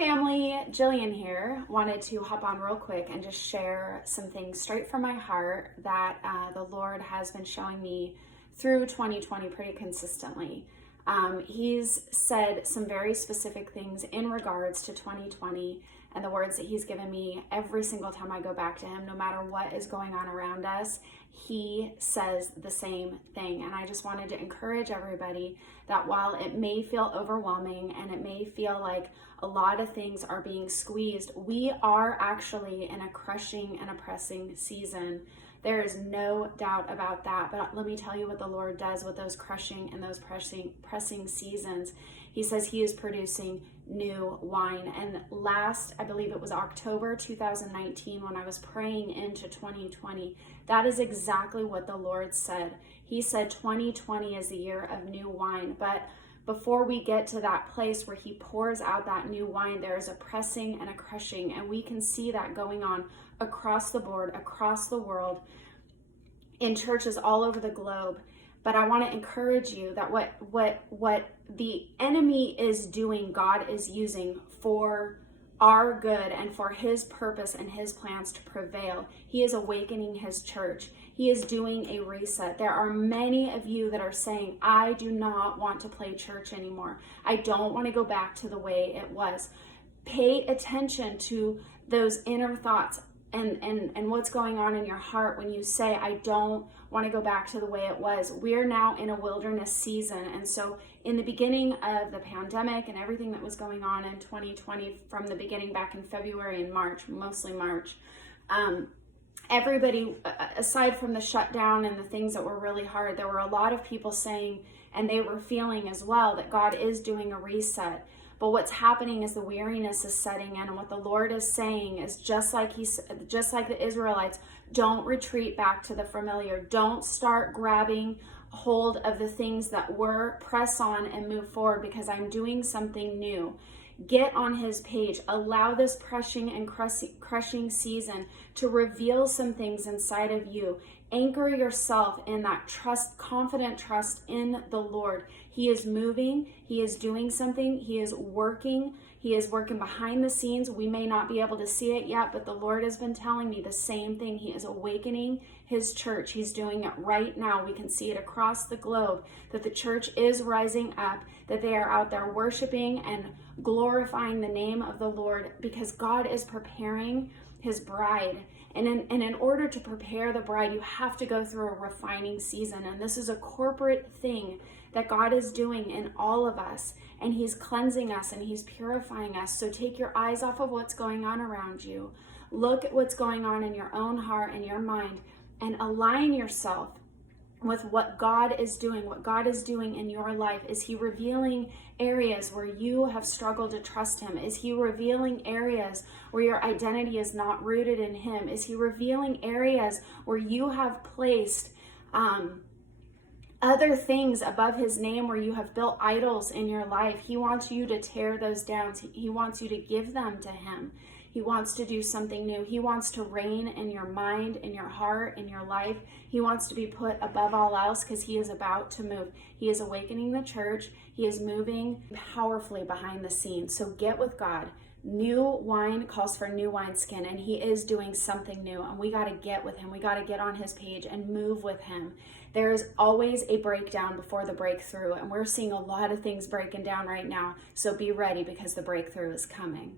family, Jillian here. Wanted to hop on real quick and just share some things straight from my heart that the Lord has been showing me through 2020 pretty consistently. He's said some very specific things in regards to 2020 and the words that he's given me every single time I go back to him, no matter what is going on around us. He says the same thing. And I just wanted to encourage everybody that while it may feel overwhelming and it may feel like a lot of things are being squeezed, we are actually in a crushing and a pressing season. There is no doubt about that. But let me tell you what the Lord does with those crushing and those pressing seasons. He says he is producing new wine. And last, I believe it was October 2019, when I was praying into 2020, that is exactly what the Lord said. He said 2020 is the year of new wine. But before we get to that place where he pours out that new wine, there is a pressing and a crushing. And we can see that going on across the board, across the world, in churches all over the globe. But I want to encourage you that what the enemy is doing, God is using for our good and for his purpose and his plans to prevail. He is awakening his church. He is doing a reset. There are many of you that are saying, I do not want to play church anymore. I don't want to go back to the way it was. Pay attention to those inner thoughts and what's going on in your heart when you say, I don't want to go back to the way it was. We're now in a wilderness season. And so in the beginning of the pandemic and everything that was going on in 2020, from the beginning back in February and March, mostly March, everybody, aside from the shutdown and the things that were really hard, there were a lot of people saying, and they were feeling as well, that God is doing a reset. But what's happening is the weariness is setting in, and what the Lord is saying is just like the Israelites, don't retreat back to the familiar. Don't start grabbing hold of the things that were. Press on and move forward, because I'm doing something new. Get on his page. Allow this crushing and crushing season to reveal some things inside of you. Anchor yourself in that trust, confident trust in the Lord. He is moving. He is doing something. He is working. He is working behind the scenes. We may not be able to see it yet, but the Lord has been telling me the same thing. He is awakening his church. He's doing it right now. We can see it across the globe, that the church is rising up, that they are out there worshiping and glorifying the name of the Lord, because God is preparing his bride. And in order to prepare the bride, you have to go through a refining season. And this is a corporate thing that God is doing in all of us. And he's cleansing us and he's purifying us. So take your eyes off of what's going on around you. Look at what's going on in your own heart and your mind, and align yourself with what God is doing. What God is doing in your life. Is he revealing areas where you have struggled to trust him? Is he revealing areas where your identity is not rooted in him? Is he revealing areas where you have placed other things above his name, where you have built idols in your life? He wants you to tear those down. He wants you to give them to him. He wants to do something new. He wants to reign in your mind, in your heart, in your life. He wants to be put above all else, because he is about to move. He is awakening the church. He is moving powerfully behind the scenes. So get with God. New wine calls for new wineskin, and he is doing something new, and we got to get with him. We got to get on his page and move with him. There is always a breakdown before the breakthrough, and we're seeing a lot of things breaking down right now. So be ready, because the breakthrough is coming.